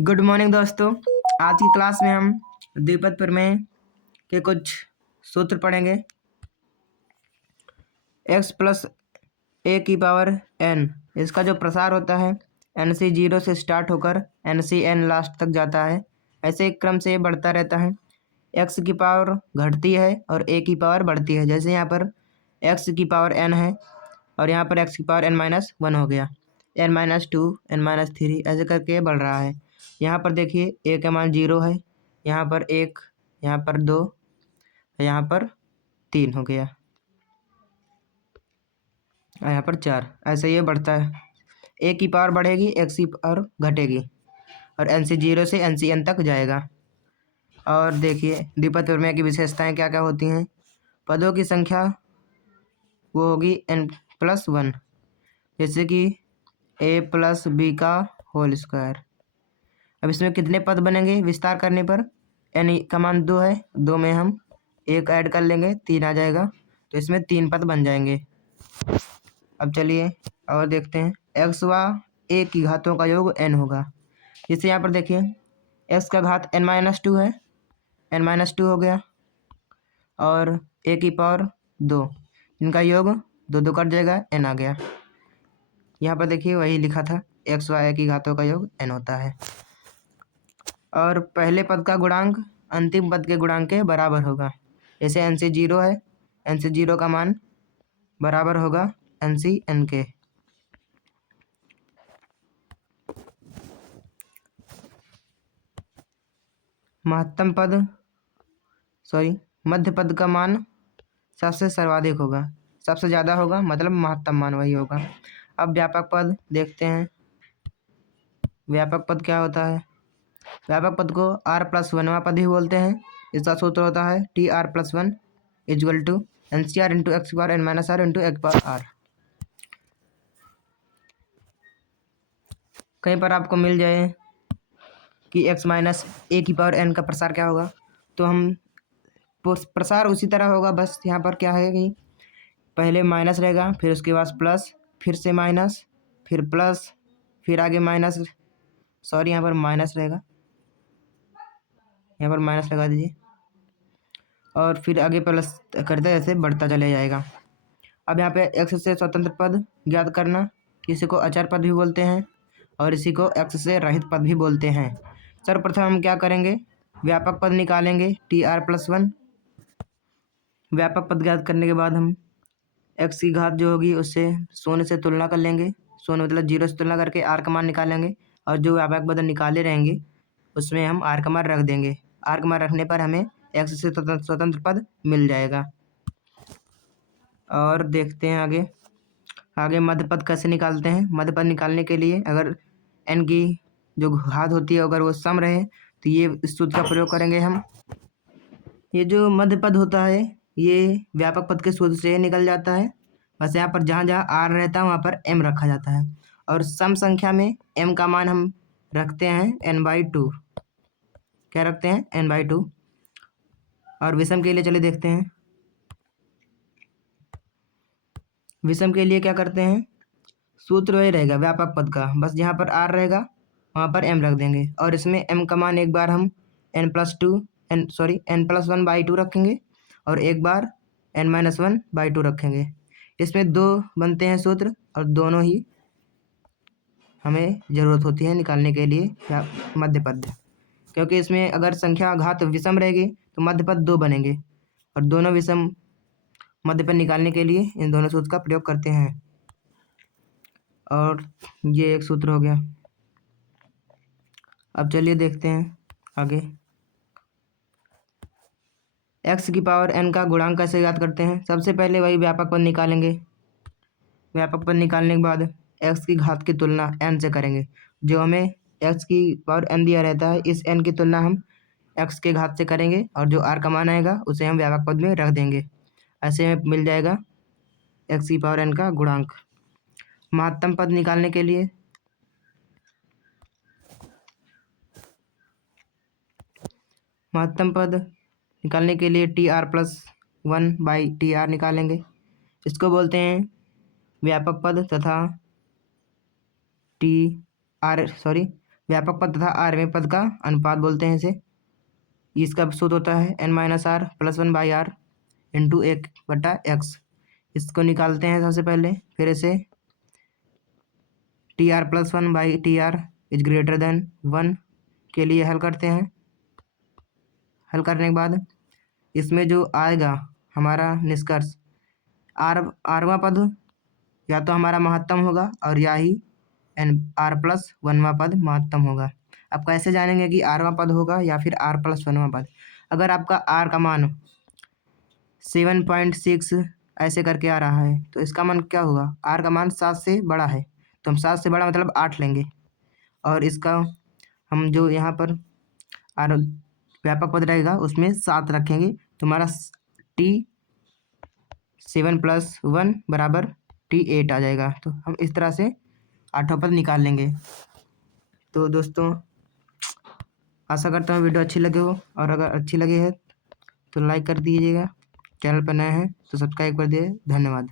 Good morning दोस्तों। आज की क्लास में हम द्विपद प्रमेय के कुछ सूत्र पढ़ेंगे। x प्लस ए की पावर n, इसका जो प्रसार होता है n से 0 से स्टार्ट होकर n से n लास्ट तक जाता है। ऐसे एक क्रम से बढ़ता रहता है। x की पावर घटती है और a की पावर बढ़ती है। जैसे यहाँ पर x की पावर n है और यहाँ पर x की पावर n-1 हो गया, n-2, n-3 ऐसे करके बढ़ रहा है। यहाँ पर देखिए a का मान 0 है, यहाँ पर 1, यहाँ पर 2, यहाँ पर 3 हो गया, यहाँ पर 4। ऐसे ये बढ़ता है। a की पावर बढ़ेगी, x की पावर घटेगी और n से 0 से n से n तक जाएगा। और देखिए द्विपद प्रमेय की विशेषताएं क्या क्या होती हैं। पदों की संख्या वो होगी n+1, जैसे कि a प्लस बी का होल स्क्वायर। अब इसमें कितने पद बनेंगे विस्तार करने पर? n का मान 2 है, 2 में हम 1 ऐड कर लेंगे, 3 आ जाएगा, तो इसमें 3 पद बन जाएंगे। अब चलिए और देखते हैं। x व a की घातों का योग n होगा। जैसे यहाँ पर देखिए x का घात n-2 है, n-2 हो गया, और a की पावर 2, इनका योग 2 2 कट जाएगा, n आ गया। यहाँ पर देखिए वही लिखा था, x व a की घातों का योग n होता है। और पहले पद का गुणांक अंतिम पद के गुणांक के बराबर होगा। जैसे n से 0 है, n से 0 का मान बराबर होगा n से n के। महत्तम पद मध्य पद का मान सबसे सर्वाधिक होगा, सबसे ज़्यादा होगा, मतलब महत्तम मान वही होगा। अब व्यापक पद देखते हैं। व्यापक पद क्या होता है? व्यापक पद को r+1वां पद ही बोलते हैं। इसका सूत्र होता है Tr+1 = NCR × x⁻n−r × x⁻r। कहीं पर आपको मिल जाए कि x-a की पावर n का प्रसार क्या होगा, तो हम प्रसार उसी तरह होगा। बस यहाँ पर क्या है कि पहले माइनस रहेगा, फिर उसके बाद प्लस, फिर से माइनस, फिर प्लस, फिर आगे माइनस, यहाँ पर माइनस रहेगा, यहाँ पर माइनस लगा दीजिए, और फिर आगे प्लस करते ऐसे बढ़ता चले जाएगा। अब यहाँ पे x से स्वतंत्र पद ज्ञात करना, इसी को अचर पद भी बोलते हैं और इसी को x से रहित पद भी बोलते हैं। सर्वप्रथम हम क्या करेंगे, व्यापक पद निकालेंगे Tr+1। व्यापक पद ज्ञात करने के बाद हम x की घात जो होगी उससे 0 से तुलना कर लेंगे, 0 मतलब 0 से तुलना करके r का मान निकालेंगे, और जो व्यापक पद निकाले रहेंगे उसमें हम r का मान रख देंगे। r का मान रखने पर हमें x से स्वतंत्र पद मिल जाएगा। और देखते हैं आगे मध्य पद कैसे निकालते हैं। मध्य पद निकालने के लिए अगर n की जो घात होती है अगर वो सम रहे तो ये इस सूत्र का प्रयोग करेंगे हम। ये जो मध्य पद होता है ये व्यापक पद के सूत्र से निकल जाता है। बस यहाँ पर जहाँ जहाँ r रहता है वहाँ पर m रखा जाता है, और सम संख्या में m का मान हम रखते हैं n/2। क्या रखते हैं? n/2। और विषम के लिए चलिए देखते हैं। विषम के लिए क्या करते हैं, सूत्र वही रहेगा व्यापक पद का, बस जहाँ पर r रहेगा वहाँ पर m रख देंगे, और इसमें m का मान एक बार हम n+1/2 रखेंगे और एक बार n-1/2 रखेंगे। इसमें 2 बनते हैं सूत्र, और दोनों ही हमें ज़रूरत होती है निकालने के लिए या मध्य पद, क्योंकि इसमें अगर संख्या घात विषम रहेगी तो मध्य पद 2 बनेंगे, और दोनों विषम मध्य पद निकालने के लिए इन दोनों सूत्र का प्रयोग करते हैं। और ये एक सूत्र हो गया। अब चलिए देखते हैं आगे। x की पावर n का गुणांक कैसे याद करते हैं। सबसे पहले वही व्यापक पद निकालेंगे। व्यापक पद निकालने के बाद x की घात की तुलना n से करेंगे। जो हमें x की पावर n दिया रहता है, इस n की तुलना हम x के घात से करेंगे, और जो r का मान आएगा उसे हम व्यापक पद में रख देंगे। ऐसे में मिल जाएगा x की पावर n का गुणांक। महत्तम पद निकालने के लिए Tr+1/Tr निकालेंगे। इसको बोलते हैं व्यापक पद तथा व्यापक पद तथा आरएमए पद का अनुपात बोलते हैं इसे। इसका सूत्र होता है n-r+1/r इंटू 1/x। इसको निकालते हैं सबसे पहले, फिर इसे tr+1/tr इज ग्रेटर देन 1 के लिए हल करते हैं। हल करने के बाद इसमें जो आएगा हमारा निष्कर्ष, आरवां पद या तो हमारा महत्तम होगा और या ही r+1वां पद महत्तम होगा। अब कैसे जानेंगे कि आरवां पद होगा या फिर r+1वां पद? अगर आपका r का मान 7.6 ऐसे करके आ रहा है तो इसका मान क्या होगा? r का मान 7 से बड़ा है, तो हम 7 से बड़ा मतलब 8 लेंगे, और इसका हम जो यहाँ पर r व्यापक पद रहेगा उसमें 7 रखेंगे, तो हमारा t7+1 बराबर t8 आ जाएगा। तो हम इस तरह से 8वां पद निकाल लेंगे। तो दोस्तों आशा करता हूँ वीडियो अच्छी लगे हो, और अगर अच्छी लगी है तो लाइक कर दीजिएगा, चैनल पर नए हैं तो सब्सक्राइब कर दीजिए। धन्यवाद।